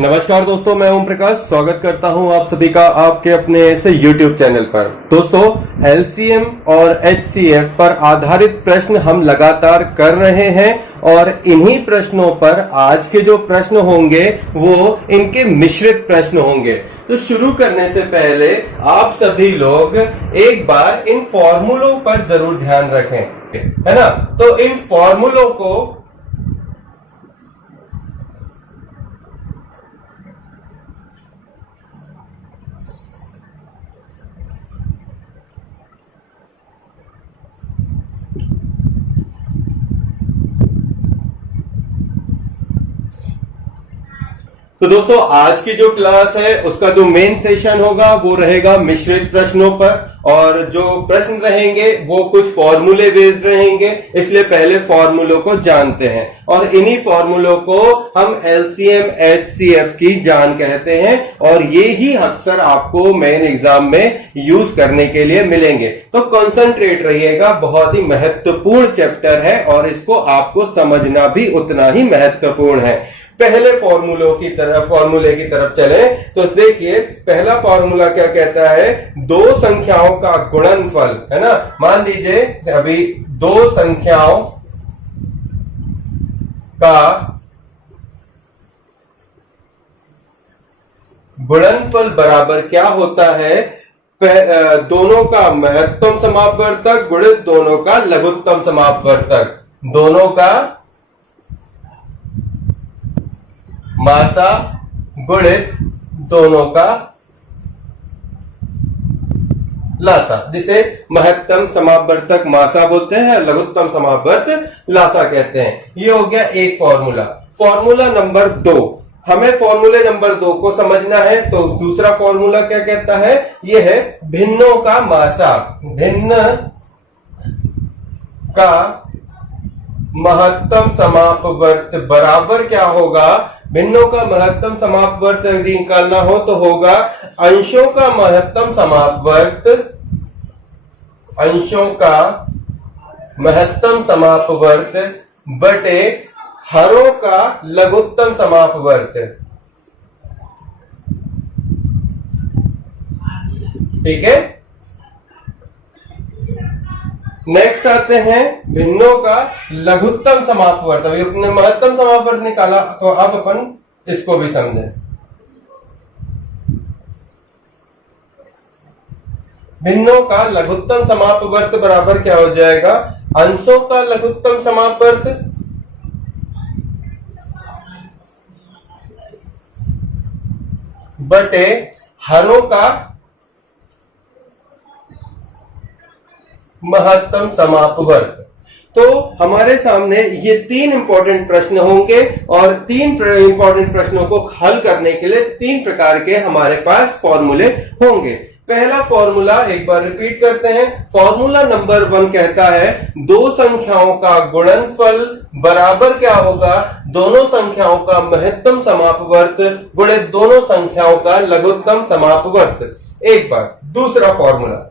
नमस्कार दोस्तों, मैं ओम प्रकाश स्वागत करता हूं आप सभी का आपके अपने से YouTube चैनल पर। दोस्तों, LCM और HCF पर आधारित प्रश्न हम लगातार कर रहे हैं और इन्हीं प्रश्नों पर आज के जो प्रश्न होंगे वो इनके मिश्रित प्रश्न होंगे। तो शुरू करने से पहले आप सभी लोग एक बार इन फॉर्मूलों पर जरूर ध्यान रखें, है ना। तो इन फॉर्मूलों को तो दोस्तों, आज की जो क्लास है उसका जो मेन सेशन होगा वो रहेगा मिश्रित प्रश्नों पर, और जो प्रश्न रहेंगे वो कुछ फॉर्मूले बेस्ड रहेंगे। इसलिए पहले फॉर्मूलों को जानते हैं और इन्हीं फॉर्मूलों को हम LCM HCF की जान कहते हैं और ये ही अक्सर आपको मेन एग्जाम में यूज करने के लिए मिलेंगे। तो कंसंट्रेट रहिएगा, बहुत ही महत्वपूर्ण चैप्टर है और इसको आपको समझना भी उतना ही महत्वपूर्ण है। पहले फॉर्मूले की तरफ चलें तो देखिए, पहला फॉर्मूला क्या कहता है, दो संख्याओं का गुणनफल, है ना। मान लीजिए अभी दो संख्याओं का गुणनफल बराबर क्या होता है, दोनों का महत्तम समापवर्तक गुणित दोनों का लघुत्तम समापवर्तक, दोनों का मासा गुणित दोनों का लासा, जिसे महत्तम समापवर्तक मासा बोलते हैं, लघुत्तम समापवर्तक लासा कहते हैं। ये हो गया एक फॉर्मूला। फॉर्मूला नंबर 2, हमें फॉर्मूले नंबर 2 को समझना है। तो दूसरा फॉर्मूला क्या कहता है, ये है भिन्नों का मासा, भिन्न का महत्तम समापवर्त बराबर क्या होगा, भिन्नों का महत्तम समापवर्त यदि निकालना हो तो होगा अंशों का महत्तम समापवर्त, अंशों का महत्तम समापवर्त बटे हरों का लघुत्तम समापवर्त। ठीक है। नेक्स्ट आते हैं भिन्नों का लघुत्तम समापवर्त। अभी अपने महत्तम समापवर्त निकाला तो अब अपन इसको भी समझें। भिन्नों का लघुत्तम समापवर्त बराबर क्या हो जाएगा, अंशों का लघुत्तम समापवर्त बटे हरों का महत्तम समापवर्त। तो हमारे सामने ये 3 इंपॉर्टेंट प्रश्न होंगे और 3 इंपॉर्टेंट प्रश्नों को हल करने के लिए 3 प्रकार के हमारे पास फॉर्मूले होंगे। पहला फॉर्मूला एक बार रिपीट करते हैं। फॉर्मूला नंबर 1 कहता है दो संख्याओं का गुणनफल बराबर क्या होगा, दोनों संख्याओं का महत्तम समापवर्त गुणित दोनों संख्याओं का लघुत्तम समापवर्त। एक बार दूसरा फॉर्मूला,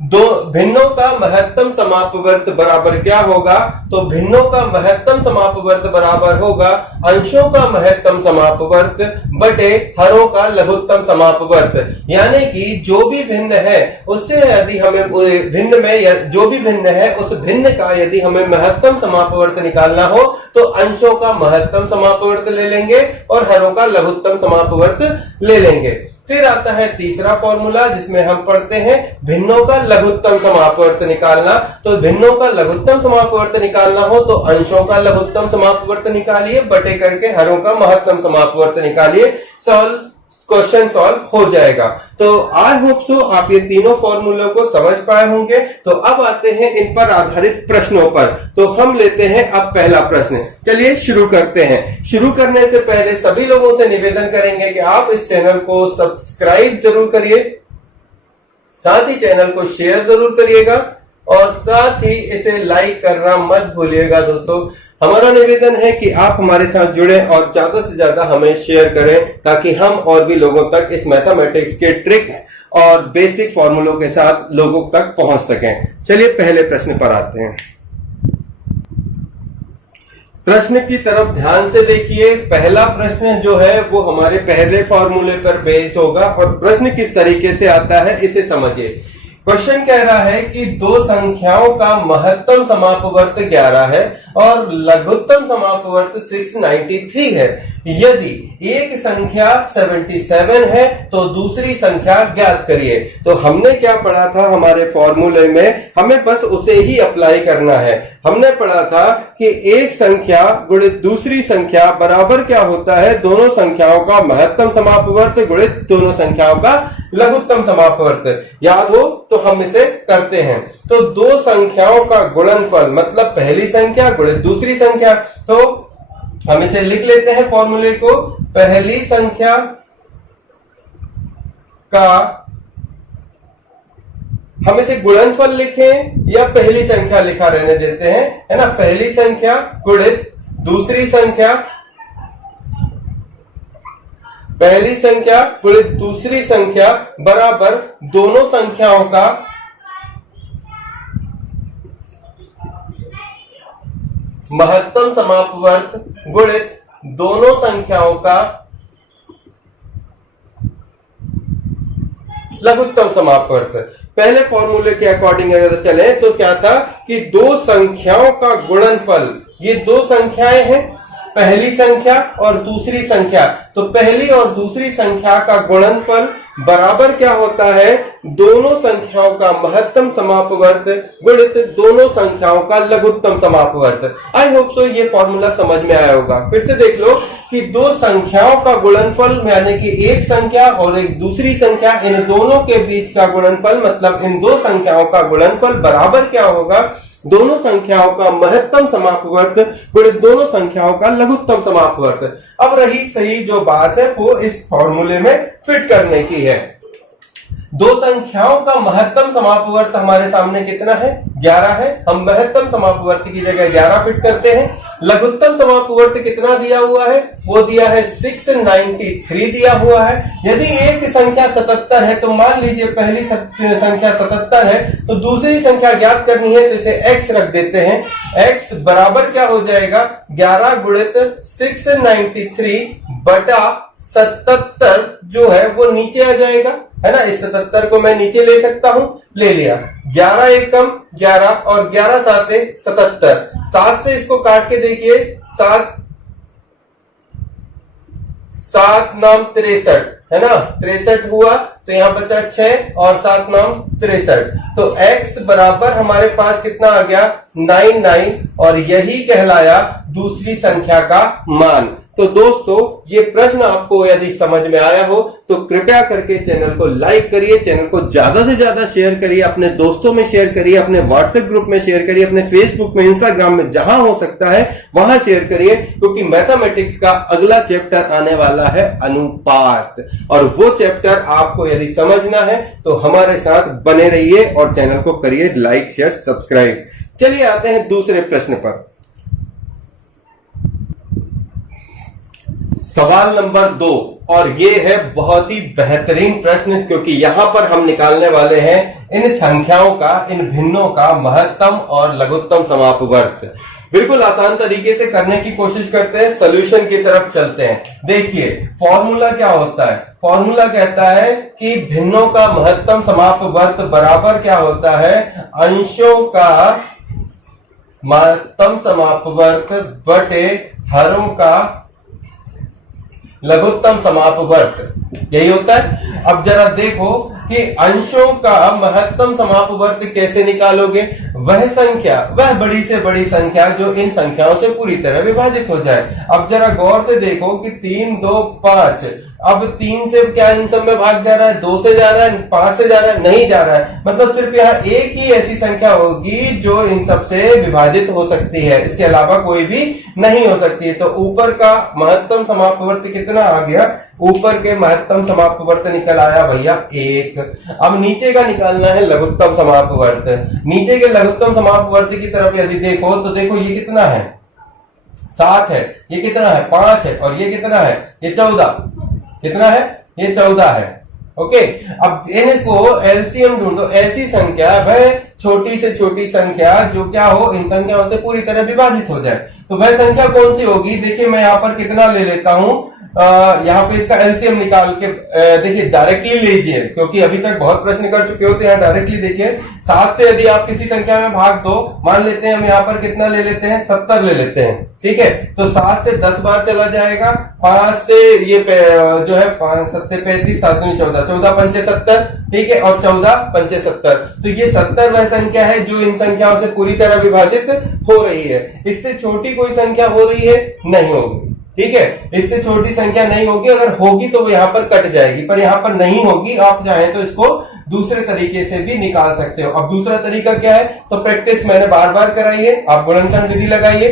दो भिन्नों का महत्तम समापवर्त बराबर क्या होगा, तो भिन्नों का महत्तम समापवर्त बराबर होगा अंशों का महत्तम समापवर्त बटे हरों का लघुत्तम समापवर्त। यानी कि जो भी भिन्न है उससे यदि हमें भिन्न में जो भी भिन्न है उस भिन्न का यदि हमें महत्तम समापवर्त निकालना हो तो अंशों का महत्तम समापवर्त ले लेंगे और हरों का लघुत्तम समापवर्त ले लेंगे। फिर आता है तीसरा फॉर्मूला जिसमें हम पढ़ते हैं भिन्नों का लघुत्तम समापवर्त निकालना। तो भिन्नों का लघुत्तम समापवर्त निकालना हो तो अंशों का लघुत्तम समापवर्त निकालिए बटे करके हरों का महत्तम समापवर्त निकालिए, क्वेश्चन सॉल्व हो जाएगा। तो आई होप सो आप ये तीनों फॉर्मूलों को समझ पाए होंगे। तो अब आते हैं इन पर आधारित प्रश्नों पर। तो हम लेते हैं अब पहला प्रश्न। चलिए शुरू करते हैं। शुरू करने से पहले सभी लोगों से निवेदन करेंगे कि आप इस चैनल को सब्सक्राइब जरूर करिए, साथ ही चैनल को शेयर जरूर करिएगा और साथ ही इसे लाइक करना मत भूलिएगा। दोस्तों, हमारा निवेदन है कि आप हमारे साथ जुड़े और ज्यादा से ज्यादा हमें शेयर करें ताकि हम और भी लोगों तक इस मैथमेटिक्स के ट्रिक्स और बेसिक फॉर्मूलों के साथ लोगों तक पहुंच सकें। चलिए पहले प्रश्न पर आते हैं। प्रश्न की तरफ ध्यान से देखिए। पहला प्रश्न जो है वो हमारे पहले फॉर्मूले पर बेस्ड होगा और प्रश्न किस तरीके से आता है इसे समझिए। क्वेश्चन कह रहा है कि दो संख्याओं का महत्तम समापवर्त 11 है और लघुत्तम समापवर्त 693 है। यदि एक संख्या 77 है तो दूसरी संख्या ज्ञात करिए। तो हमने क्या पढ़ा था हमारे फॉर्मूले में, हमें बस उसे ही अप्लाई करना है। हमने पढ़ा था कि एक संख्या गुणित दूसरी संख्या बराबर क्या होता है, दोनों संख्याओं का महत्तम समापवर्त गुणित दोनों संख्याओं का लघुत्तम समापवर्त। याद हो तो हम इसे करते हैं। तो दो संख्याओं का गुणनफल मतलब पहली संख्या गुणित दूसरी संख्या, तो हम इसे लिख लेते हैं फॉर्मूले को। पहली संख्या का हम इसे गुणनफल लिखें या पहली संख्या लिखा रहने देते हैं, है ना। पहली संख्या गुणित दूसरी संख्या, पहली संख्या गुणित दूसरी संख्या बराबर दोनों संख्याओं का महत्तम समापवर्त गुणित दोनों संख्याओं का लघुत्तम समापवर्त। पहले फॉर्मूले के अकॉर्डिंग अगर चले तो क्या था कि दो संख्याओं का गुणनफल, ये दो संख्याएं हैं, पहली संख्या और दूसरी संख्या, तो पहली और दूसरी संख्या का गुणनफल बराबर क्या होता है, दोनों संख्याओं का महत्तम समापवर्त गुणित दोनों संख्याओं का लघुत्तम समापवर्त। आई होप सो ये फॉर्मूला समझ में आया होगा। फिर से देख लो कि दो संख्याओं का गुणनफल यानी कि एक संख्या और एक दूसरी संख्या, इन दोनों के बीच का गुणनफल मतलब इन दो संख्याओं का गुणनफल बराबर क्या होगा, दोनों संख्याओं का महत्तम समापवर्त गुणित दोनों संख्याओं का लघुत्तम समापवर्त। अब रही सही जो बात है वो इस फॉर्मूले में फिट करने की है। दो संख्याओं का महत्तम समापवर्त हमारे सामने कितना है, 11 है। हम महत्तम समापवर्त की जगह 11 फिट करते हैं। लघुत्तम समापवर्त कितना दिया हुआ है, वो दिया है 693 दिया हुआ है। यदि एक संख्या 77 है तो मान लीजिए पहली संख्या 77 है तो दूसरी संख्या ज्ञात करनी है तो इसे x रख देते हैं। x बराबर क्या हो जाएगा, 11 गुणित 693 बटा 77 जो है वो नीचे आ जाएगा, है ना। इस 77 को मैं नीचे ले सकता हूं, ले लिया। 11 एक कम 11 और 11 साते 77, 7 से इसको काट के देखिए, 7 नाम 63, है ना। 63 हुआ तो यहां बचा 6 और 7 नाम 63। तो x बराबर हमारे पास कितना आ गया, 99, और यही कहलाया दूसरी संख्या का मान। तो दोस्तों ये प्रश्न आपको यदि समझ में आया हो तो कृपया करके चैनल को लाइक करिए, चैनल को ज्यादा से ज्यादा शेयर करिए, अपने दोस्तों में शेयर करिए, अपने व्हाट्सएप ग्रुप में शेयर करिए, अपने फेसबुक में, इंस्टाग्राम में, जहां हो सकता है वहां शेयर करिए, क्योंकि मैथमेटिक्स का अगला चैप्टर आने वाला है अनुपात, और वो चैप्टर आपको यदि समझना है तो हमारे साथ बने रहिए और चैनल को करिए लाइक, शेयर, सब्सक्राइब। चलिए आते हैं दूसरे प्रश्न पर। सवाल नंबर 2, और ये है बहुत ही बेहतरीन प्रश्न, क्योंकि यहां पर हम निकालने वाले हैं इन संख्याओं का, इन भिन्नों का महत्तम और लघुत्तम समापवर्त। बिल्कुल आसान तरीके से करने की कोशिश करते हैं, सॉल्यूशन की तरफ चलते हैं। देखिए फॉर्मूला क्या होता है, फॉर्मूला कहता है कि भिन्नों का महत्तम समापवर्त बराबर क्या होता है, अंशों का महत्तम समापवर्त बटे हरों का लघुत्तम समापवर्त, यही होता है। अब जरा देखो कि अंशों का महत्तम समापवर्त कैसे निकालोगे, वह संख्या, वह बड़ी से बड़ी संख्या जो इन संख्याओं से पूरी तरह विभाजित हो जाए। अब जरा गौर से देखो कि 3, 2, 5, अब 3 से क्या इन सब में भाग जा रहा है, 2 से जा रहा है, 5 से जा रहा है, नहीं जा रहा है। मतलब सिर्फ यहाँ एक ही ऐसी संख्या होगी जो इन सब से विभाजित हो सकती है, इसके अलावा कोई भी नहीं हो सकती है। तो ऊपर का महत्तम समापवर्त कितना आ गया, ऊपर के महत्तम समापवर्त निकल आया भैया 1। अब नीचे का निकालना है लघुत्तम समापवर्त। नीचे के लघुत्तम समापवर्त की तरफ यदि देखो तो देखो ये कितना है, 7 है, ये कितना है 5 है, और ये कितना है, ये 14, कितना है, ये 14 है ओके, अब इनको एलसीएम ढूंढो। ऐसी संख्या वह छोटी से छोटी संख्या जो क्या हो, इन संख्याओं से पूरी तरह विभाजित हो जाए। तो वह संख्या कौन सी होगी? देखिए मैं यहां पर कितना ले लेता हूं, यहाँ पे इसका एलसीएम निकाल के देखिए डायरेक्टली लीजिए, क्योंकि अभी तक बहुत प्रश्न कर चुके हो तो यहाँ डायरेक्टली देखिए। 7 से यदि आप किसी संख्या में भाग दो, मान लेते हैं हम यहाँ पर कितना ले लेते हैं, 70 ले लेते हैं, ठीक है। तो 7 से 10 बार चला जाएगा, 5 से ये जो है 5 7 35, 7 दूनी 14, 14 पंचे 70, ठीक है, और 14 पंचे 70। तो ये 70 वह संख्या है जो इन संख्याओं से पूरी तरह विभाजित हो रही है। इससे छोटी कोई संख्या हो रही है? नहीं होगी, ठीक है, इससे छोटी संख्या नहीं होगी। अगर होगी तो वो यहां पर कट जाएगी, पर यहां पर नहीं होगी। आप चाहें तो इसको दूसरे तरीके से भी निकाल सकते हो। अब दूसरा तरीका क्या है? तो प्रैक्टिस मैंने बार बार कराई है, आप गुणनखंड विधि लगाइए।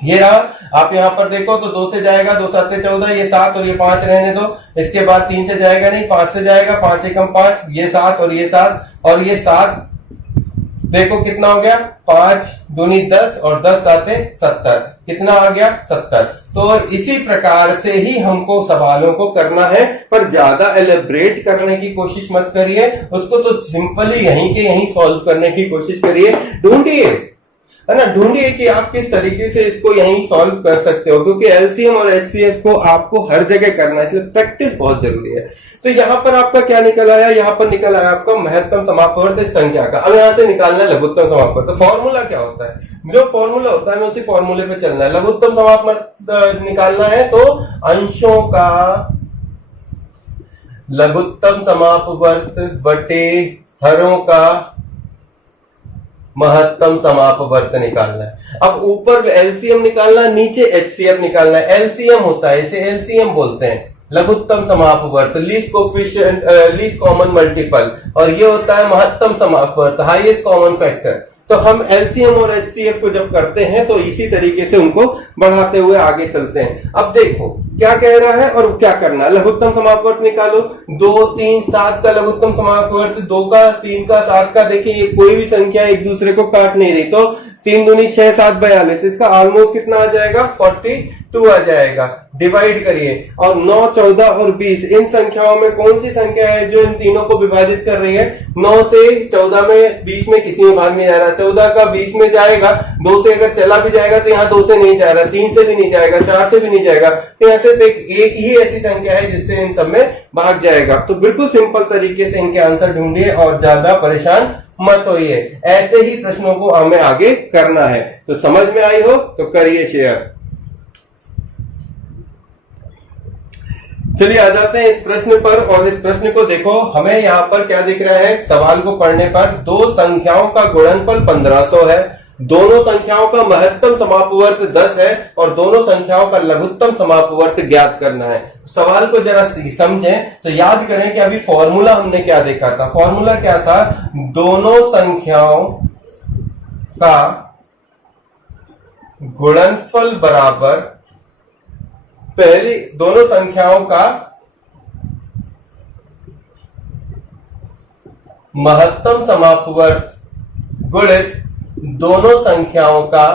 ये रहा, आप यहां पर देखो तो 2 से जाएगा, 2 7 14, ये 7 और ये 5 रहने दो। इसके बाद 3 से जाएगा नहीं, 5 से जाएगा, 5 एकम 5, ये 7 और ये 7 और ये 7, देखो कितना हो गया, 5 दूनी 10 और 10 साते 70, कितना आ गया, 70। तो इसी प्रकार से ही हमको सवालों को करना है, पर ज्यादा एलेब्रेट करने की कोशिश मत करिए, उसको तो सिंपली यहीं के यहीं सॉल्व करने की कोशिश करिए। ढूंढिए, है ना, ढूंढिए कि आप किस तरीके से इसको यहीं सॉल्व कर सकते हो, क्योंकि एलसीएम और एचसीएफ को आपको हर जगह करना है, इसलिए प्रैक्टिस बहुत जरूरी है। तो यहां पर आपका क्या निकल आया? यहां पर निकल आया आपका महत्तम समापवर्त संख्या का। अब यहां से निकालना है लघुत्तम समापवर्त। तो फॉर्मूला क्या होता है? जो फॉर्मूला होता है मैं उसी फॉर्मूले पे चलना है। लघुत्तम समापवर्त निकालना है तो अंशों का लघुत्तम समापवर्त बटे हरों का महत्तम समापवर्त निकालना है। अब ऊपर एलसीएम निकालना है, नीचे एचसीएफ निकालना है। एलसीएम होता है, इसे एलसीएम बोलते हैं, लघुत्तम समापवर्त, least coefficient, least common multiple, और ये होता है महत्तम समापवर्त, हाईएस्ट कॉमन फैक्टर। तो हम एलसीएम और एचसीएफ को जब करते हैं तो इसी तरीके से उनको बढ़ाते हुए आगे चलते हैं। अब देखो क्या कह रहा है और क्या करना है। लघुत्तम समापवर्त निकालो, 2 3 7 का लघुत्तम समापवर्त, 2 का 3 का 7 का। देखिए ये कोई भी संख्या एक दूसरे को काट नहीं रही, तो 3 दूनी 6 7 42, इसका ऑलमोस्ट कितना आ जाएगा, 42 आ जाएगा। डिवाइड करिए, और 9 14 और 20, इन संख्याओं में कौन सी संख्या है जो इन तीनों को विभाजित कर रही है? 9 से 14 में 20 में किसी में भाग नहीं जा रहा, 14 का 20 में जाएगा, 2 से अगर चला भी जाएगा तो यहाँ 2 से नहीं जा रहा, 3 से भी नहीं जाएगा, 4 से भी नहीं जाएगा, तो यहाँ सिर्फ एक ही ऐसी संख्या है जिससे इन सब में भाग जाएगा। तो बिल्कुल सिंपल तरीके से इनके आंसर ढूंढिए और ज्यादा परेशान मत होइए। ऐसे ही प्रश्नों को हमें आगे करना है। तो समझ में आई हो तो करिए शेयर। चलिए आ जाते हैं इस प्रश्न पर, और इस प्रश्न को देखो, हमें यहाँ पर क्या दिख रहा है सवाल को पढ़ने पर? दो संख्याओं का गुणनफल 1500 है, दोनों संख्याओं का महत्तम समापवर्त 10 है और दोनों संख्याओं का लघुत्तम समापवर्त ज्ञात करना है। सवाल को जरा समझें तो याद करें कि अभी फॉर्मूला हमने क्या देखा था। फॉर्मूला क्या था? दोनों संख्याओं का गुणनफल बराबर, पहली दोनों संख्याओं का महत्तम समापवर्त गुणित दोनों संख्याओं का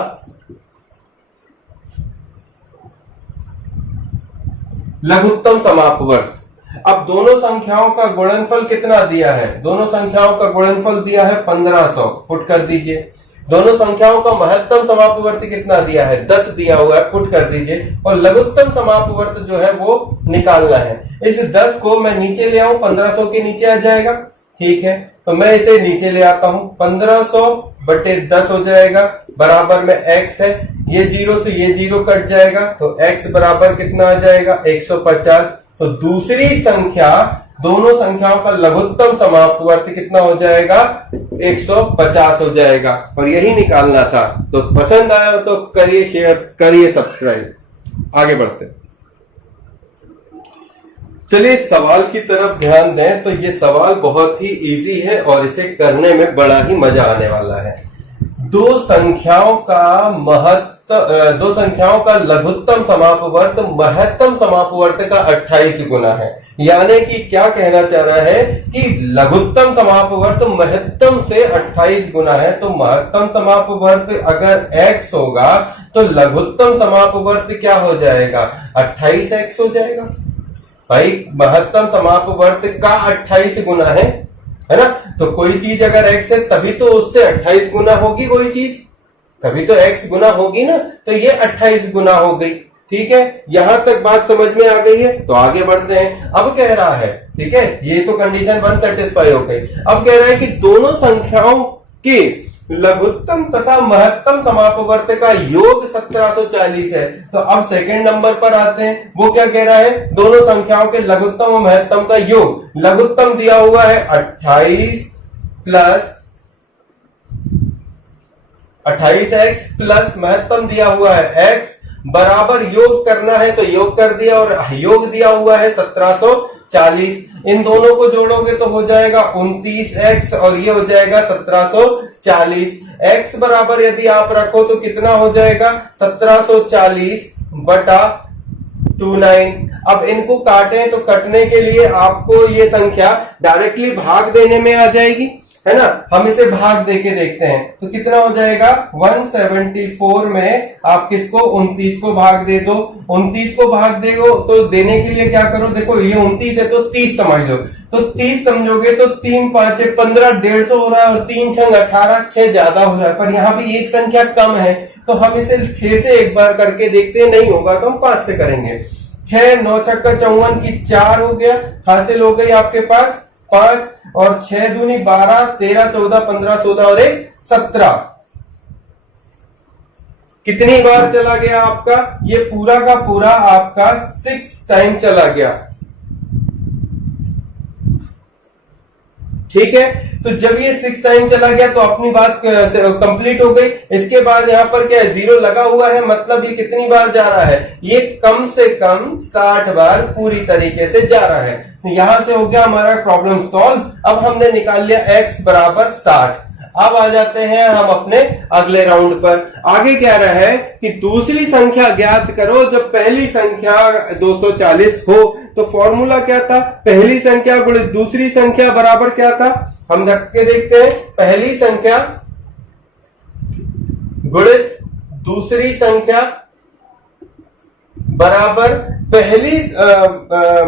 लघुत्तम समापवर्त। अब दोनों संख्याओं का गुणनफल कितना दिया है? दोनों संख्याओं का गुणनफल दिया है 1500, पुट कर दीजिए। दोनों संख्याओं का महत्तम समापवर्त कितना दिया है? 10 दिया हुआ है, पुट कर दीजिए। और लघुत्तम समापवर्त जो है वो निकालना है। इस 10 को मैं नीचे ले आऊं, 1500 के नीचे आ जाएगा, ठीक है। तो मैं इसे नीचे ले आता हूं, 1500 बटे 10 हो जाएगा, बराबर में x है, ये 0 से ये 0 कट जाएगा, तो x बराबर कितना आ जाएगा? 150। तो दूसरी संख्या, दोनों संख्याओं का लघुत्तम समापवर्त कितना हो जाएगा? 150 हो जाएगा, और यही निकालना था। तो पसंद आया तो करिए शेयर, करिए सब्सक्राइब। आगे बढ़ते, चलिए सवाल की तरफ ध्यान दें। तो ये सवाल बहुत ही इजी है और इसे करने में बड़ा ही मजा आने वाला है। दो संख्याओं का लघुत्तम समापवर्त महत्तम समापवर्त का 28 गुना है। यानी कि क्या कहना चाह रहा है कि लघुत्तम समापवर्त महत्तम से 28 गुना है। तो महत्तम समापवर्त अगर x होगा तो लघुत्तम समापवर्त क्या हो जाएगा? 28x हो जाएगा। भाई महत्तम समापवर्त का 28 गुना है ना। तो कोई चीज अगर x है तभी तो उससे 28 गुना होगी, कोई चीज तभी तो x गुना होगी ना। तो ये 28 गुना हो गई। ठीक है, यहां तक बात समझ में आ गई है। तो आगे बढ़ते हैं। अब कह रहा है, ठीक है, ये तो कंडीशन 1 सेटिस्फाई हो गई। अब कह रहा है कि दोनों संख्याओं के लघुत्तम तथा महत्तम समापवर्त का योग 1740 है। तो अब सेकंड नंबर पर आते हैं। वो क्या कह रहा है, दोनों संख्याओं के लघुत्तम और महत्तम का योग। लघुत्तम दिया हुआ है 28x प्लस महत्तम दिया हुआ है x बराबर योग करना है, तो योग कर दिया, और योग दिया हुआ है 1740। इन दोनों को जोड़ोगे तो हो जाएगा 29x और ये हो जाएगा 1740। x बराबर यदि आप रखो तो कितना हो जाएगा 1740 बटा 29। अब इनको काटें तो कटने के लिए आपको ये संख्या डायरेक्टली भाग देने में आ जाएगी, है ना। हम इसे भाग देके देखते हैं तो कितना हो जाएगा 174 में आप किसको 29 को भाग दे दो। 29 को भाग देगो तो देने के लिए क्या करो, देखो ये 29 है तो 30 समझ लो। तो 30 समझोगे तो 3 5 15 150 हो रहा है, और 3 6 18 6 ज्यादा हो रहा है, पर यहाँ भी एक संख्या कम है। तो हम इसे 6 से एक बार करके देखते हैं, नहीं होगा तो हम 5 से करेंगे। 6 9 छक्का 54 की 4 हो गया, हासिल हो गई आपके पास 5, और 6 दूनी 12 13 14 15 16 और 1 17। कितनी बार चला गया आपका, ये पूरा का पूरा आपका 6 टाइम चला गया। ठीक है, तो जब ये 6 टाइम चला गया तो अपनी बात कंप्लीट हो गई। इसके बाद यहाँ पर क्या है, 0 लगा हुआ है, मतलब ये कितनी बार जा रहा है, ये कम से कम 60 बार पूरी तरीके से जा रहा है। तो यहां से हो गया हमारा प्रॉब्लम सॉल्व। अब हमने निकाल लिया x बराबर 60। अब आ जाते हैं हम अपने अगले राउंड पर। आगे कह रहा है कि दूसरी संख्या ज्ञात करो जब पहली संख्या 240 हो। तो फॉर्मूला क्या था, पहली संख्या गुणित दूसरी संख्या बराबर क्या था, हम रख के देखते हैं। पहली संख्या गुणित दूसरी संख्या बराबर पहली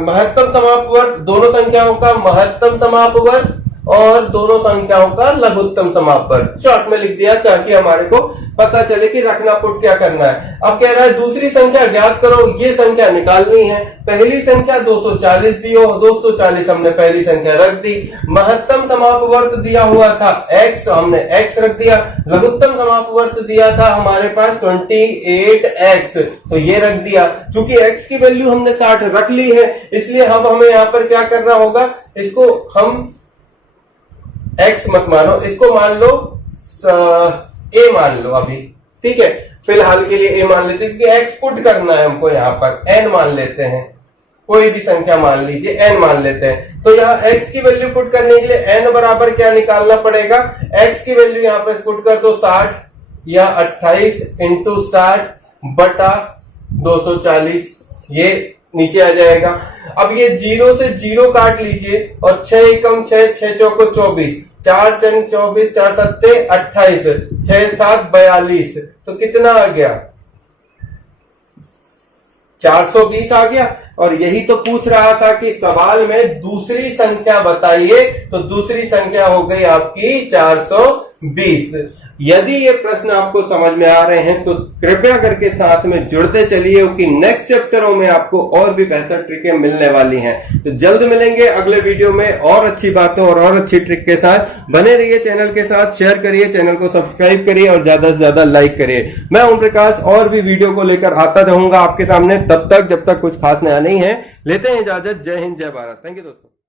महत्तम समापवर्त, दोनों संख्याओं का महत्तम समापवर्त और दोनों संख्याओं का लघुत्तम समापवर्त। शॉर्ट में लिख दिया ताकि हमारे को पता चले कि रखना पुट क्या करना है। अब कह रहा है दूसरी संख्या ज्ञात करो, ये संख्या निकालनी है। पहली संख्या 240 दी हो, 240 हमने पहली संख्या रख दी। महत्तम समापवर्त दिया हुआ था x, तो हमने x रख दिया। लघुत्तम समापवर्त दिया था हमारे पास 28x, तो ये रख दिया। चूंकि x की वैल्यू हमने 60 रख ली है, इसलिए अब हमें यहां पर क्या करना होगा, इसको हम x मत मानो, इसको मान लो a मान लो अभी। ठीक है, फिलहाल के लिए a मान लेते हैं क्योंकि x पुट करना है हमको। यहाँ पर n मान लेते हैं, कोई भी संख्या मान लीजिए, n मान लेते हैं। तो यहाँ x की वैल्यू पुट करने के लिए n बराबर क्या निकालना पड़ेगा, x की वैल्यू यहाँ पर पुट कर दो 60 या 28 इंटू 60 बटा 240, ये नीचे आ जाएगा। अब ये 0 से 0 काट लीजिए और 6 एकम 6, 6 चौको 24, 4 चंग 24, 4 सत्ते 28, 6 7 42, तो कितना आ गया 420 आ गया। और यही तो पूछ रहा था कि सवाल में दूसरी संख्या बताइए, तो दूसरी संख्या हो गई आपकी 420। यदि ये प्रश्न आपको समझ में आ रहे हैं तो कृपया करके साथ में जुड़ते चलिए, क्योंकि नेक्स्ट चैप्टरों में आपको और भी बेहतर ट्रिकें मिलने वाली हैं। तो जल्द मिलेंगे अगले वीडियो में और अच्छी बातों और अच्छी ट्रिक के साथ। बने रहिए चैनल के साथ, शेयर करिए, चैनल को सब्सक्राइब करिए और ज्यादा से ज्यादा लाइक करिए। मैं ओम प्रकाश और भी वीडियो को लेकर आता रहूंगा आपके सामने। तब तक जब तक कुछ खास नया नहीं है, लेते हैं इजाजत। जय हिंद, जय भारत। थैंक यू दोस्तों।